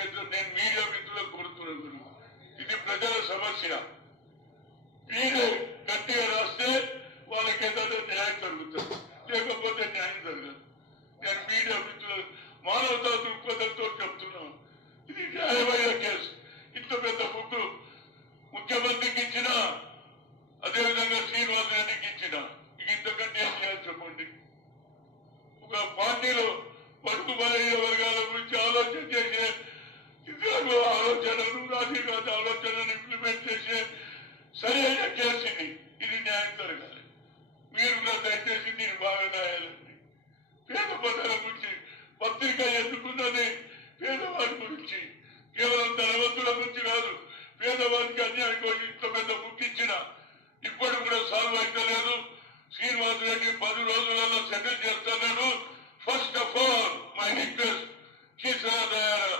కేసులు నేను మీడియా మిత్రులకు కోరుతున్నాను. ఇది ప్రజల సమస్య. మీరే గట్టిగా రాస్తే వాళ్ళకి ఏదైనా న్యాయం జరుగుతుంది, లేకపోతే న్యాయం జరగదు. నేను మీడియా మిత్రులు మానవతా దృక్పథంతో చెప్తున్నాను. ఇది న్యాయమైన కేసు. ఇంత పెద్ద బుక్ ముఖ్యమంత్రికి ఇచ్చిన, అదేవిధంగా శ్రీనివాస్ రెడ్డికి ఇచ్చిన, ఇక ఇంతకంటే ఏం చేయాలి చెప్పండి? ఒక పార్టీలో బడుగు బలహీన వర్గాల గురించి ఆలోచన చేసే ఇద్దరు ఆలోచనలు, రాజకీయ ఆలోచనలు ఇంప్లిమెంట్ చేసే సరైన కేసు ఇది. ఇది న్యాయం జరగాలి. మీరు కూడా దయచేసి నేను బాగా రాయాలండి. పేద ప్రజల గురించి పత్రిక ఎందుకున్నది? పేదవాడి గురించి, కేవలం ధనవంతుల గురించి కాదు. పేదవాడికి అన్యాయం కోసం ఇంత పెద్ద బుక్ ఇచ్చిన ఇప్పటి కూడా సాల్వ్ అయితలేదు. శ్రీనివాస్ రెడ్డి 10 రోజులలో సెటిల్ చేస్తున్నాడు. First of all my request, Keesara దయారా